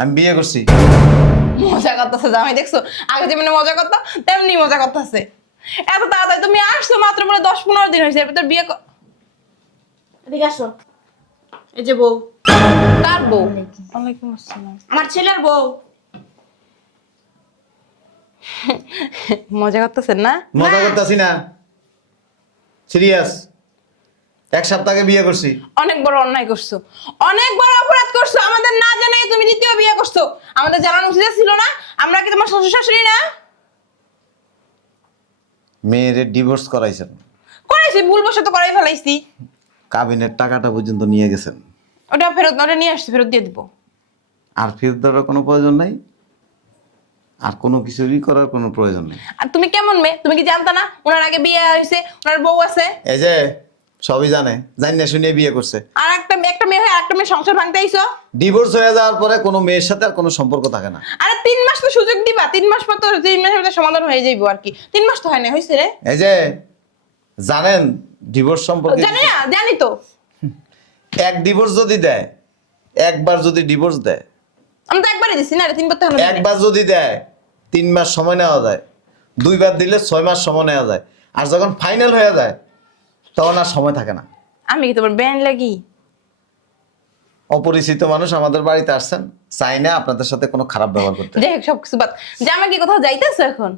আমি বিয়ে করছি। মজা করতেছে জামাই, দেখছো? আগে যেমন মজা করতো তেমনি মজা করতেছে। এত তাড়াতাড়ি তুমি আসছো, মাত্র বলে 10-15 দিন হয়েছে, এরপর তোর বিয়ে এদিকে আসো। এই যে বউ, কার বউ? ওয়ালাইকুম আসসালাম। আমার ছেলের বউ। মজা করতেছেন না? মজা করতেছি না, সিরিয়াস। 1 সপ্তাহ আগে বিয়ে করছি। অনেক বড় অন্যায় করছো, অনেক বড় অপরাধ করছো। আমাদের না জানাই তুমি দ্বিতীয় বিয়ে করছো। আমাদের জানানো উচিত ছিল না? আমরা কি তোমার শ্বশুর শাশুড়ি না? মেয়েরে ডিভোর্স করাইছেন, করেছি, ভুলবশত করাই ফেলাইছি। কাবিনের টাকাটা পর্যন্ত নিয়ে গেছেন। ওটা ফেরত, ওটা নিয়ে আসছি, ফেরত দিয়ে দিব। আর ফেরত দেওয়ার কোনো প্রয়োজন নাই, আর কোনো কিছুরই করার কোনো প্রয়োজন নেই। আর তুমি কেমন মেয়ে? তুমি কি জানতা না ওনার আগে বিয়ে হয়েছে, ওনার বউ আছে? এই যে সবই জানে, জানি না শুনে বিয়ে করছে। আর একটা মেয়ে হয়ে একটা মেয়ে সংসার ভাঙতে আইছো। ডিভোর্স হয়ে যাওয়ার পরে কোনো মেয়ের সাথে আর কোনো সম্পর্ক থাকে না। আরে 3 মাস তো সুযোগ দিবা, 3 মাস পর তো 3 মাসের মধ্যে সমাধান হয়ে যাইবো আর কি। 3 মাস তো হয় না, হয়েছে রে? এই যে জানেন ডিভোর্স সম্পর্কে? জানি না, জানি তো। এক ডিভোর্স যদি দেয়, একবার যদি ডিভোর্স দেয়, আমি তো একবারই দিছি না রে, 3 বার তো হলো না। একবার যদি দেয় 3 মাস সময় নেওয়া যায়, 2বার দিলে 6 মাস সময় নেওয়া যায়। আর যখন ফাইনাল হয়ে যায় তখন আর সময় থাকে না। আমি কি তোমার ব্যান লাগি? অপরিচিত মানুষ আমাদের বাড়িতে আসছেন, চাই না আপনাদের সাথে কোনো খারাপ ব্যবহার করতে। যাই হোক, সবকিছু বাদ। জামা কি কোথাও যাইতেছো এখন?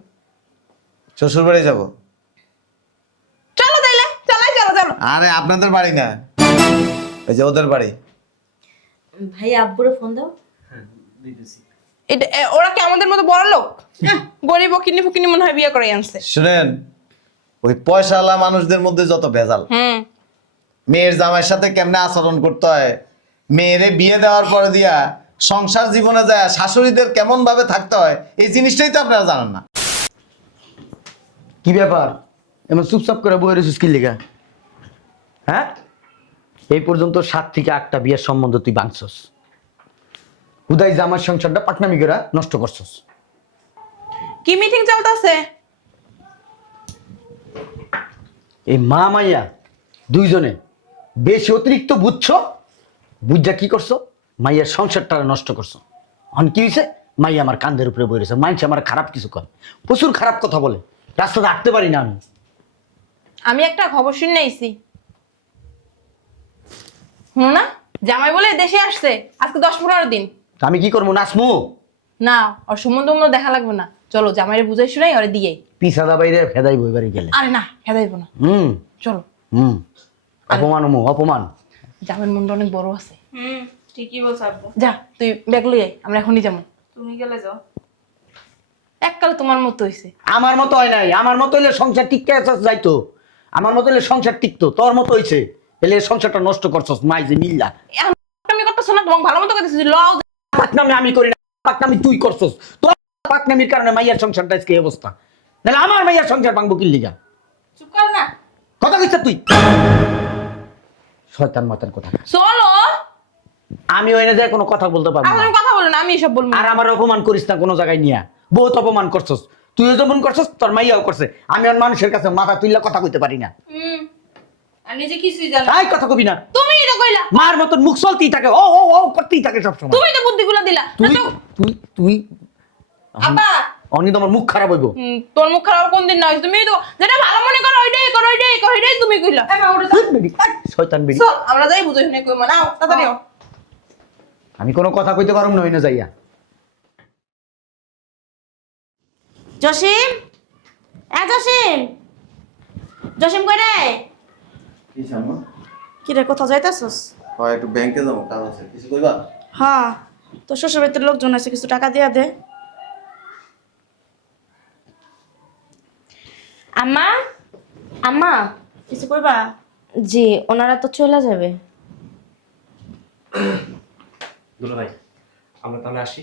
শ্বশুর বাড়ি যাব। চলো তাইলে, চলো চলো। আরে আপনাদের বাড়ি না, এই যে ওদের বাড়ি। ভাই আব্বুরে ফোন দাও। ওরা কি আমাদের মতো বড় লোক? গরিব ফকিনি ফকিনি মনে হয় বিয়ে করে আনছে। শুনেন, ওই পয়সাওয়ালা মানুষদের মধ্যে যত ভেজাল। মেয়ের জামাইয়ের সাথে কেমনে আচরণ করতে হয়, মেয়েরে বিয়ে দেওয়ার পরে দিয়া সংসার জীবনে যায় শাশুড়িদের কেমন ভাবে থাকতে হয়, এই জিনিসটাই তো আপনারা জানেন না। কি ব্যাপার এমন চুপচাপ করে বই রয়েছিস কি লিগা? হ্যাঁ, এই পর্যন্ত 7 থেকে 8টা বিয়ের সম্বন্ধ তুই ভাঙছস। হুদাই জামার সংসারটা পাকনামি করে নষ্ট করছস। কি মিটিং চলতেছে? এই মা মাইয়া দুইজনে বেশি অতিরিক্ত বুঝছো, বুঝা কি করছো? মাইয়ার সংসারটা নষ্ট করছো। এখন কি হয়েছে? মাইয়া আমার কান্ধের উপরে বই রয়েছে, মাইছে আমার খারাপ কিছু কয়, প্রচুর খারাপ কথা বলে, রাস্তাতে হাঁটতে পারি না আমি। আমি একটা খবর শুনে আইছি, না জামাই বলে দেশে আসছে আজকে 10-15 দিন। তা আমি কি করবো, নাচমু? না, ওর সম্বন্ধ মনে দেখা লাগবে না। চলো জামাইরে বুঝাই শুনাই ওরে দিয়ে। পিছাদা বাইরে ফেদাই বই বাড়ি গেলে। আরে না, খেদাইব না। চলো। অপমান অপমান। জামাইয়ের মনটা অনেক বড় আছে। ঠিকই বলছ আব্বু। যা তুই ব্যাগ লই আয়, আমরা এখনই যাবো। তুমি গেলে যাও। এককালে তোমার মতো হইছে। আমার মতো হয় নাই, আমার মতো হইলে সংসার টিকে যাইতো, আমার মতো হইলে সংসার টিকতো। তোর মতো হইছে, এলে সংসারটা নষ্ট করছস। মাই যে মিল্লা আমি করতেছ না, তোমাকে ভালো মতো করতেছি। লও পাকনামি আমি করি না, পাকনামি তুই করছস। তোর পাকনামির কারণে মাইয়ার সংসারটা আজকে এই অবস্থা। তাহলে আমার মাইয়ার সংসার ভাঙবো কি লিগা? চুপ কর না। কথা কইছ তুই, শয়তান মাতার কথা। চলো। আমি ওই না যে কোনো কথা বলতে পারবো আর না। কথা বলো না, আমি এসব বলবো না। আর আমার অপমান করিস না কোনো জায়গায় নিয়া। বহুত অপমান করছস, তুইও যেমন করছস তোর মাইয়াও করছে। আমি আর মানুষের কাছে মাথা তুইলা কথা কইতে পারি না। আমি যে কিছুই জানি তাই কথা কবি না। তুমি তো কইলা মার মতন মুখ চলতেই থাকে, ও ও ও করতেই থাকে সবসময়। তুমি তো বুদ্ধিগুলো দিলা। তুই তুই তুই আব্বা, অনি তোমার মুখ খারাপ হইব। তোর মুখ খারাপ কোন দিন না হইছে? তুমি তো যেটা ভালো মনে করো ওইটাই করো, ওইটাই করো, ওইটাই তুমি কইলা। শয়তান বেরি। চল আমরা যাই বুঝাই শুনে কইমা। নাও তাড়াতাড়ি আও। আমি কোনো কথা কইতে পারুম না, হইনা যাইয়া। জসিম, জসিম, জসিম কই রে? কি জানো? কি রে, কোথাও যাইতাছস? হয় একটু ব্যাংকে যাবো, কাজ আছে। কিছু কইবা? হ্যাঁ, তো শ্বশুর বাড়িতে লোকজন আছে, কিছু টাকা দিয়া দে। আম্মা, আম্মা, কিছু কইবা? জি ওনারা তো চলে যাবে। দুলা ভাই, আমরা তাহলে আসি।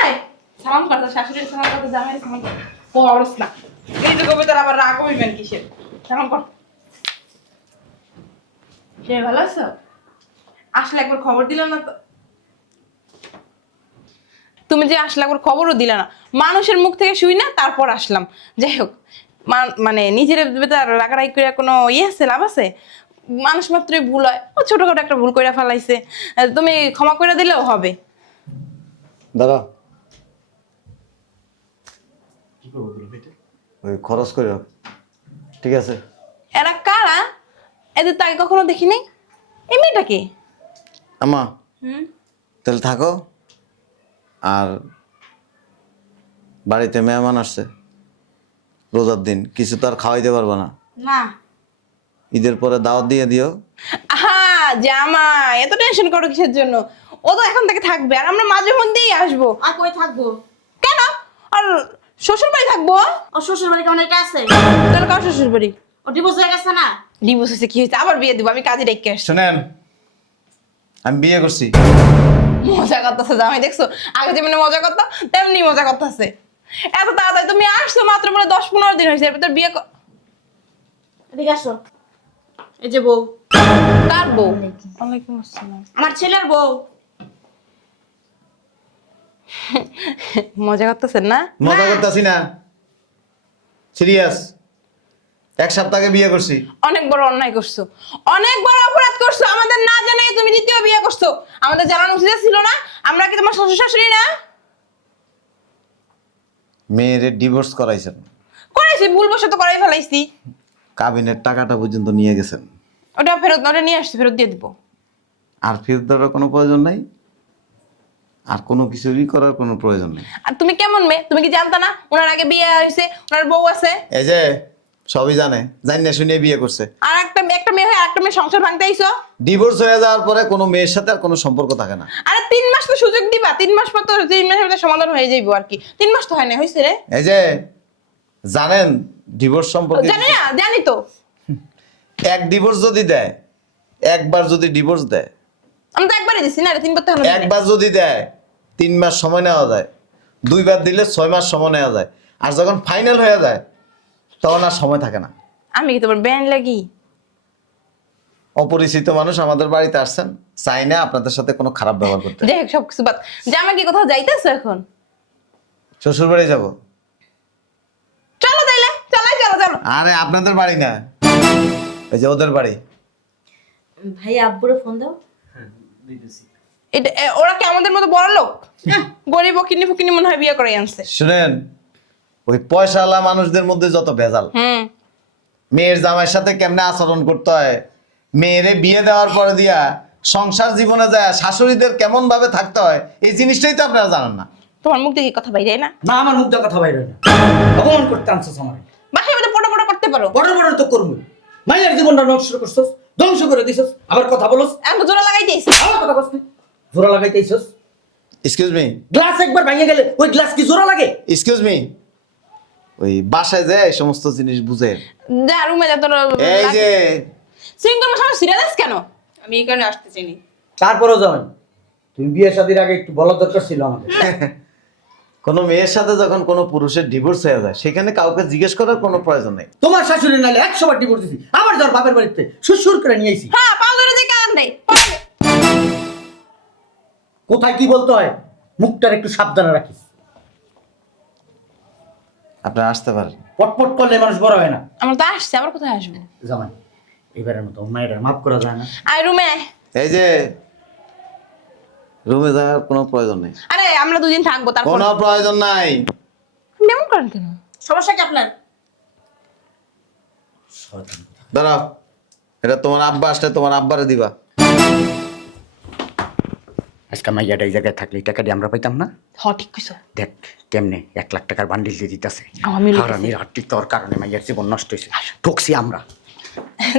আয় সালাম করতে, শাশুড়ি সালাম করতে, জামাই সালাম করতে। পড়স না এই যে কবিতার আবার রাগ হইবেন কিসের? সালাম কর। সে ভালো আছো? আসলে একবার খবর দিল না তো? তুমি যে আসলে একবার খবরও দিলা না, মানুষের মুখ থেকে শুই না তারপর আসলাম। যাই হোক, মানে নিজের রাগারাগি করে কোনো ইয়ে আছে, লাভ আছে? মানুষ মাত্রই ভুল হয়, ও ছোটখাটো একটা ভুল করে ফেলাইছে, তুমি ক্ষমা করে দিলেও হবে। দাদা কি করবো দুলা ভাই এটা? ওই খরচ করে রাখ। ঠিক আছে? এরা কারা? এদের তো আগে কখনো দেখিনি। এই মেয়েটা কি? আম্মা তাহলে থাকো। আর বাড়িতে মেহমান আসছে, রোজার দিন কিছু তো আর খাওয়াইতে পারবো না। না ঈদের পরে দাওয়াত দিয়ে দিও। আহা জামাই, এত টেনশন করো কিসের জন্য? ও তো এখন থেকে থাকবে, আর আমরা মাঝে মধ্যেই আসবো। আর কই থাকবো? কেন? আর শ্বশুর বাড়ি থাকবো? ও শ্বশুর বাড়ি কেমন এটা আছে? তাহলে কার শ্বশুর বাড়ি? ও ডিভোর্স হয়ে গেছে না? ডিভোর্স হয়েছে, কি হয়েছে? আবার বিয়ে দিব? আমি কাজে রেখে আসছি। শুনেন, আমি বিয়ে করছি। মজা করতেছে জামাই, দেখছো? আগে যেমন মজা করতো তেমনি মজা করতেছে। এত তাড়াতাড়ি তুমি আসছো, মাত্র বলে 10-15 দিন হয়েছে, এরপর তোর বিয়ে এদিকে আসো। এই যে বউ, কার বউ? ওয়ালাইকুম আসসালাম। আমার ছেলের বউ। মজা করতেছেন না? মজা করতেছি না, সিরিয়াস। 1 সপ্তাহ আগে বিয়ে করছি। অনেক বড় অন্যায় করছো, অনেক বড় অপরাধ করছো। আমাদের না জানাই তুমি দ্বিতীয় বিয়ে করছো। আমাদের জানানো উচিত ছিল না? আমরা কি তোমার শ্বশুর শাশুড়ি না? মেয়েরে ডিভোর্স করাইছেন, করেছি, ভুলবশত করাই ফেলাইছি। কাবিনের টাকাটা পর্যন্ত নিয়ে গেছেন। ওটা ফেরত, ওটা নিয়ে আসছি, ফেরত দিয়ে দিব। আর ফেরত দেওয়ার কোনো প্রয়োজন নাই, আর কোনো কিছুরই করার কোনো প্রয়োজন নেই। আর তুমি কেমন মেয়ে? তুমি কি জানতা না ওনার আগে বিয়ে হয়েছে, ওনার বউ আছে? এই যে সবই জানে, জানি না শুনে বিয়ে করছে। আর একটা মেয়ে হয়ে একটা মেয়ে সংসার ভাঙতে আইছো? ডিভোর্স হয়ে যাওয়ার পরে কোনো মেয়ের সাথে আর কোনো সম্পর্ক থাকে না। আরে 3 মাস তো সুযোগ দিবা, 3 মাস পর তো 3 মাসের মধ্যে সমাধান হয়ে যাইবো আর কি। 3 মাস তো হয় না, হয়েছে রে? এই যে জানেন ডিভোর্স সম্পর্কে, জানি না, জানি তো। এক ডিভোর্স যদি দেয়, একবার যদি ডিভোর্স দেয়, আমি তো একবারই দিছি না রে, 3 বার তো হলো না। একবার যদি দেয় 3 মাস সময় নেওয়া যায়, 2 বার দিলে 6 মাস সময় নেওয়া যায়। আর যখন ফাইনাল হয়ে যায় তখন আর সময় থাকে না। আমি কি তোমার ব্যান লাগি? অপরিচিত মানুষ আমাদের বাড়িতে আসছেন, চাই না আপনাদের সাথে কোনো খারাপ ব্যবহার করতে। দেখ সব কিছু বাদ। জামা কি কোথাও যাইতেছো এখন? শ্বশুর বাড়ি যাব। চলো তাইলে, চলো। আরে আপনাদের বাড়ি না, এই যে ওদের বাড়ি। ভাই আব্বুরে ফোন দাও। হ্যাঁ দিতেছি। ওরা কি আমাদের মতো বড় লোক? গরিব ফকিনি মনে হয় বিয়ে করে আনছে। শুনেন, ওই পয়সাওয়ালা মানুষদের মধ্যে যত ভেজাল, মেয়ের জামাইয়ের সাথে কেমনে আচরণ করতে হয়, মেয়েরে বিয়ে দেওয়ার পরে দিয়া সংসার জীবনে যায় শাশুড়িদের কেমন ভাবে থাকতে হয়, এই জিনিসটাই তো আপনারা জানেন না। তোমার মুখ দেখে কথা বাইরে না? না, আমার মুখ দিয়ে কথা বাইরে হয় না। অপমান করতে আনছস আমার। বাসায় মধ্যে পড়া করতে পারো। বড় বড় তো করবো। মায়ের জীবনটা নষ্ট করছস, ধ্বংস করে দিছস, আবার কথা বলস। এখন জোড়া লাগাইতেছি। আবার কথা কস তুই। জোড়া লাগাইতেছস। এক্সকিউজ মি, গ্লাস একবার ভেঙে গেলে ওই গ্লাস কি জোড়া লাগে? এক্সকিউজ মি, ওই বাসায় যায় এই সমস্ত জিনিস বুঝে। যা রুমে যা, তোর এই যে সিঙ্গল সময় সিরিয়াস কেন? আমি এই কারণে আসতে চিনি। তারপরও যাবেন, তুমি বিয়ে শাদীর আগে একটু বলা দরকার ছিল আমাদের। কোনো মেয়ের সাথে যখন কোনো পুরুষের ডিভোর্স হয়ে যায়, সেখানে কাউকে জিজ্ঞেস করার কোনো প্রয়োজন নেই। তোমার শাশুড়ি নাইলে 100 বার ডিভোর্স দিছি, আবার যার বাপের বাড়িতে সুসুর করে নিয়ে আইছি। হ্যাঁ, পাল ধরে যে কান নেই। কোথায় কি বলতে হয় মুখটার একটু সাবধানে রাখিস। আপনারা আসতে পারেন। পটপট করলে মানুষ বড় হয় না। আমরা তো আসছি, আবার কোথায় আসবো? জামাই, এবারের মতো মায়েরা মাফ করা যায় না? আয় রুমে। এই যে রুমে যাওয়ার কোনো প্রয়োজন নেই, আরে আমরা দুদিন থাকবো, তারপর কোনো প্রয়োজন নাই। আপনি এমন করেন কেন? সমস্যা কি আপনার? দাঁড়াও, এটা তোমার আব্বা আসলে তোমার আব্বারে দিবা। আজকে মাইয়াটা এই জায়গায় থাকলে এই টাকা দিয়ে আমরা পাইতাম না। হ, ঠিক কইছো। দেখ কেমনে 1 লাখ টাকার বান্ডিল দিয়ে দিতেছে। আমি লইতেছি। হারামির হাটটি তোর কারণে মাইয়ার জীবন নষ্ট হয়েছে। ঠকছি আমরা।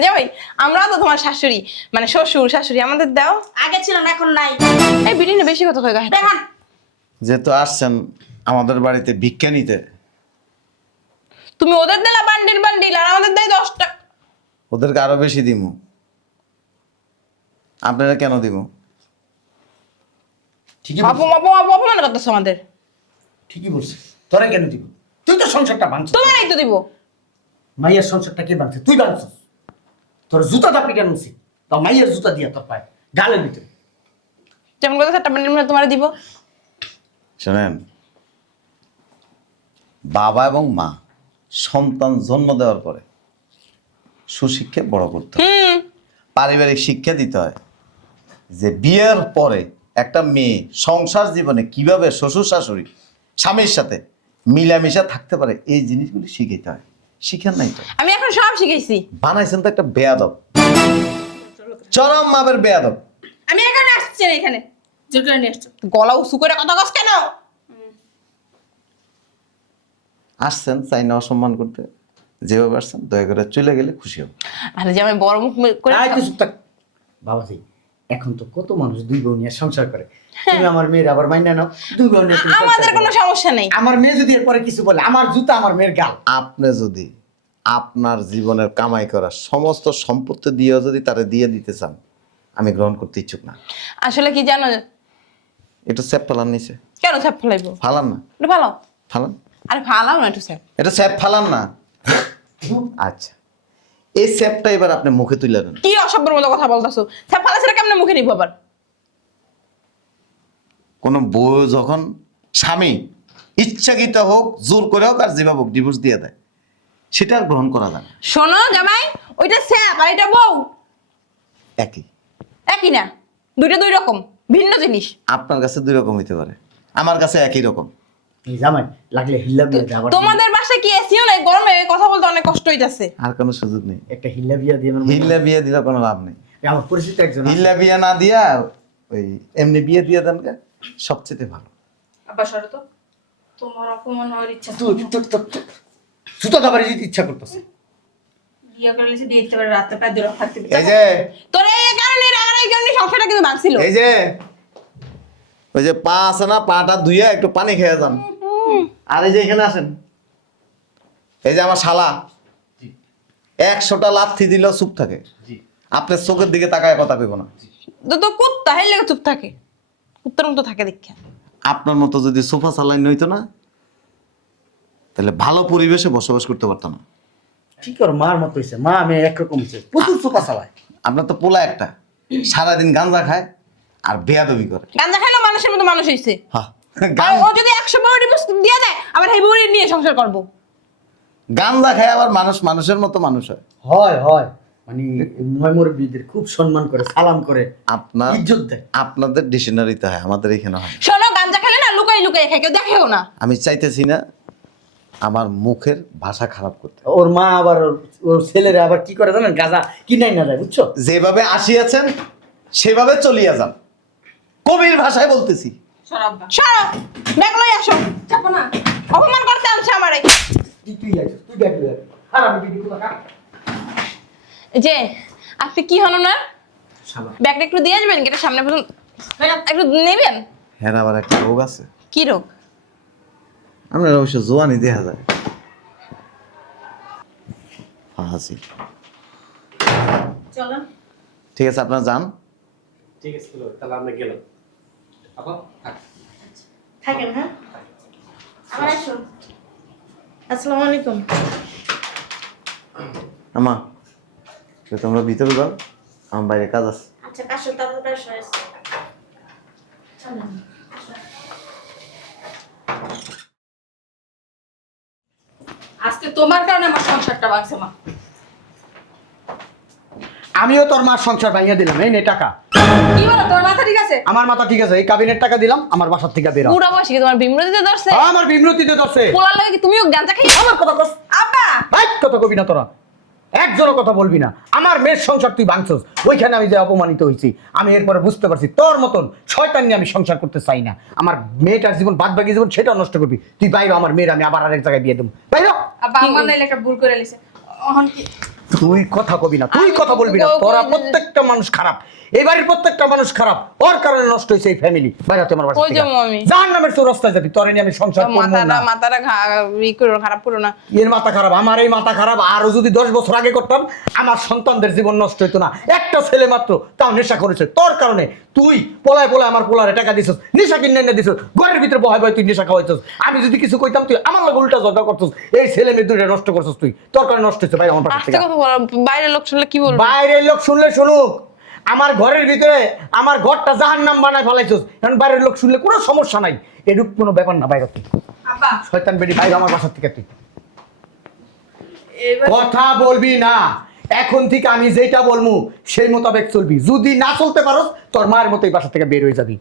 যাই, আমরাও তো তোমার শাশুড়ি, মানে শ্বশুর শাশুড়ি, আমাদের দাও। আগে ছিল না, এখন নাই। এই বিরিনে বেশি কথা কয় গায়ে। দেখান। যেহেতু আসছেন আমাদের বাড়িতে ভিক্ষা নিতে, তুমি ওদের দিলা বান্ডিল আর আমাদের দেয় 10 টাকা। ওদেরকে আরো বেশি দিমু। আপনারা কেন দিব? ঠিকই অপমান করতেছো আমাদের। ঠিকই বলছিস। তোরা কেন দিব? তুই তো সংসারটা ভাঙছিস। তোমারই তো দিব। মাইয়ার সংসারটা কে ভাঙছে? তুই ভাঙছিস। তোর জুতাটা পিটানো উচিত। তা মাইয়ার জুতা দিয়া তোর পায় গালের ভিতরে। যেমন কথা 7টা বান্ডিল মানে তোমার দিব। শোনেন, বাবা এবং মা সন্তান জন্ম দেওয়ার পরে সুশিক্ষায় বড় করতে হয়। পারিবারিক শিক্ষা দিতে হয় যে বিয়ের পরে একটা মেয়ে সংসার জীবনে কিভাবে শ্বশুর শাশুড়ি স্বামীর সাথে মিলামিশা থাকতে পারে এই জিনিসগুলি শিখাইতে হয়। শিখেন নাই তো, আমি এখন সব শিখেছি। বানাইছেন তো একটা বেয়াদব, চরম মাপের বেয়াদব। আমি এখানে আসছি না, এখানে জোর করে নিয়ে আসছো। গলা উঁচু করে কথা কস কেন? আসছেন চাই না অসম্মান করতে, যেভাবে আসছেন দয়া করে চলে গেলে খুশি হব। আরে যে আমি বড় মুখ করে আয় তুই চুপ থাক। বাবাজি, এখন তো কত মানুষ দুই বউ নিয়ে সংসার করে, তুমি আমার মেয়ের আবার মাইনা নাও, দুই বউ নিয়ে তুমি সংসার আমাদের করো। কোনো সমস্যা নেই। আমার মেয়ে যদি এরপরে কিছু বলে, আমার জুতা আমার মেয়ের গাল। আপনি যদি আপনার জীবনের কামাই করা সমস্ত সম্পত্তি দিয়েও যদি তারা দিয়ে দিতে চান, আমি গ্রহণ করতে ইচ্ছুক না। আসলে কি জানো, একটু স্যাপ ফালান নিচে, কেন স্যাপ ফেলাইবো? ফালান না, একটু ফালাও। ফালান, আরে ফালাও না একটু স্যাপ। এটা স্যাপ ফালান না। আচ্ছা, এই স্যাপটা এবার আপনি মুখে তুলে দেন। কি অসভ্যের মতো কথা বলতাছো? স্যাপ ফালাছিরা কেমনে মুখে নিব আবার? কোনো বউ যখন স্বামী ইচ্ছাকৃত হোক জোর করে হোক আর যেভাবে হোক ডিভোর্স দিয়ে দেয়, সেটা আর গ্রহণ করা যায় না। শোনো জামাই, ওইটা স্যাপ আর এটা বউ একই, একই না, দুইটা দুই রকম, ভিন্ন জিনিস। আপনার কাছে দুই রকম হইতে পারে, আমার কাছে একই রকম। এই জামাই লাগলে হিল্লা বিয়া দে, আবার তোমাদের বাসায় কি এসিও নাই? গরমে কথা বলতে অনেক কষ্ট হইতাছে। আর কোনো সুযোগ নেই। একটা হিল্লা বিয়া দিয়ে আমার মেয়ে- হিল্লা বিয়ে দিলে কোনো লাভ নেই। আমার পরিচিত একজন আছে। হিল্লা বিয়ে না দিয়া ওই এমনি বিয়ে দিয়ে দেন কে, সবচেয়ে ভালো। আব্বা সরো তো, তোমার অপমান হওয়ার ইচ্ছা জুতা দাবার ইচ্ছা করতেছে। বিয়ে করে লিখে দিয়ে দিতে পারে, রাতে প্রায় দূরে থাকতে দিতে এই যে তোর এই কারণে আর এই কারণে সংসারটা কিন্তু ভাঙছিল। এই যে ওই যে পা আছে না, পাটা ধুইয়া একটু পানি খেয়ে যান। আর এই যে এখানে আসেন, এই যে আমার শালা 100টা লাথি দিল চুপ থাকে, জি আপনার চোখের দিকে তাকায় কথা কইব না। তো তো কুত্তা হেলে চুপ থাকে, কুত্তার মতো থাকে দেখা। আপনার মতো যদি সোফা চালাইন হইতো না, তাহলে ভালো পরিবেশে বসবাস করতে পারতাম না। ঠিক আর মার মতো হয়েছে, মা আমি একরকম হয়েছে, প্রচুর চোপা চালায়। আপনার তো পোলা একটা, সারাদিন গাঁজা খায় আর বেয়াদবি করে। গাঁজা খাইলেও মানুষের মতো মানুষ হইছে। হ্যাঁ, আর ও যদি 100 বড় ডিভোর্স দিয়ে দেয়, আবার এই বউরে নিয়ে সংসার করব। গাঁজা খায় আবার মানুষ মানুষের মতো মানুষ হয়। হয় হয়, মানে ময়মুর বিদের খুব সম্মান করে, সালাম করে, আপনার ইজ্জত দেয়। আপনাদের ডিকশনারিতে হয়, আমাদের এখানে হয় না। শোনো, গাঁজা খেলে না লুকাই লুকাই খায়, কেউ দেখেও না। আমি চাইতেছি না আমার মুখের ভাষা খারাপ করতে। ওর মা আবার ওর ছেলেরা আবার কি করে জানেন, গাঁজা কিনাই না যায়, বুঝছো? যেভাবে আসিয়াছেন সেভাবে চলিয়া যান, কবির ভাষায় বলতেছি। সরো আব্বা। সরো, ব্যাগ লই আসো। চাপো না। অপমান করতে আনছে আমারে। তুই আছিস, তুই দেখ আর আমি ভিডিও দেখা যে আপনি কি হন না, শালা। ব্যাগটা একটু দিয়ে আসবেন, গেটের সামনে পর্যন্ত একটু নেবেন। হ্যাঁ, আবার একটা রোগ আছে, কি রোগ? আপনার অবশ্য জোয়ানি দেখা যায়। হাসি, চলো। ঠিক আছে আপনার যান। ঠিক আছে তাহলে আমরা গেলাম। আপা থাকেন, হ্যাঁ? আবার আসো। আসসালামু আলাইকুম। আমা তোমরা ভিতরে যাও, আমার বাইরে কাজ আছে। আচ্ছা, কাশো তাড়াতাড়ি আসো। চলো। আজকে তোমার কারণে আমার সংসারটা ভাঙছে মা। আমিও তোর মার সংসার ভাঙিয়ে দিলাম, এই নে টাকা। কি বলো, তোর মাথা ঠিক আছে? আমার মাথা ঠিক আছে, এই কাবিনের টাকা দিলাম, আমার বাসার থেকে বেরো। বুড়া বয়সে কি তোমার বিমরতিতে ধরছে? আমার বিমৃতিতে ধরছে। পোলার লাগে কি তুমিও গাঁজা খাই? আমার কথা কস, আব্বা, ভাই কথা কবি না তোরা, একজনও কথা বলবি না। আমার মেয়ের সংসার তুই ভাঙছস, ওইখানে আমি যে অপমানিত হয়েছি, আমি এরপরে বুঝতে পারছি তোর মতন শয়তান নিয়ে আমি সংসার করতে চাই না। আমার মেয়েটার জীবন, বাদ বাকি জীবন সেটাও নষ্ট করবি তুই। বাইরে আমার মেয়ের আমি আবার আরেক জায়গায় বিয়ে দেবো, বাইরে। আব্বা, আমার নাইলে একটা ভুল করে লিছে। এখন কি তুই কথা কবি না, তুই আমি কথা বলবি না। তো তোরা কই- প্রত্যেকটা মানুষ খারাপ, এই বাড়ির প্রত্যেকটা মানুষ খারাপ, ওর কারণে নষ্ট হয়েছে এই ফ্যামিলি। বাইরে তোমার বাসা কই থেকে যাবো আমি? জাহান্নামের চৌরাস্তায় যাবি, তোরে নিয়ে আমি সংসার করবো না। মাথাটা খারাপ করো না। এর মাথা খারাপ, আমার এই মাথা খারাপ। আরো যদি 10 বছর আগে করতাম, আমার সন্তানদের জীবন নষ্ট হইতো না। একটা ছেলে মাত্র, তাও নেশা করেছে তোর কারণে। তুই পলায় পলায় আমার পোলারে টাকা দিছস, নেশা কিনে এনে দিছস, ঘরের ভিতরে বহায় বহায় তুই নেশা খাওয়াইছস। আমি যদি কিছু কইতাম, তুই আমার লগে উল্টা জগা করছস। এই ছেলে মেয়ে দুইটা নষ্ট করছস তুই, তোর কারণে নষ্ট হয়েছে। ভাই আমার পাশে আস্তে থেকে কথা বলো, বাইরের লোক শুনলে কি বলবে? বাইরের লোক শুনলে শুনুক, আমার ঘরের ভিতরে আমার ঘরটা জাহান্নাম বানায় ফেলাইছস। এখন বাইরের লোক শুনলে কোনো সমস্যা নাই, এরূপ কোনো ব্যাপার না। বাইরে তুই আব্বা, শয়তান বেডি, বাইরে আমার বাসার থেকে তুই এবার কথা বলবি না। এখন থেকে আমি যেটা বলবো সেই মোতাবেক চলবি, যদি না চলতে পারো তোর মায়ের মতো এই বাসা থেকে বের হয়ে যাবি।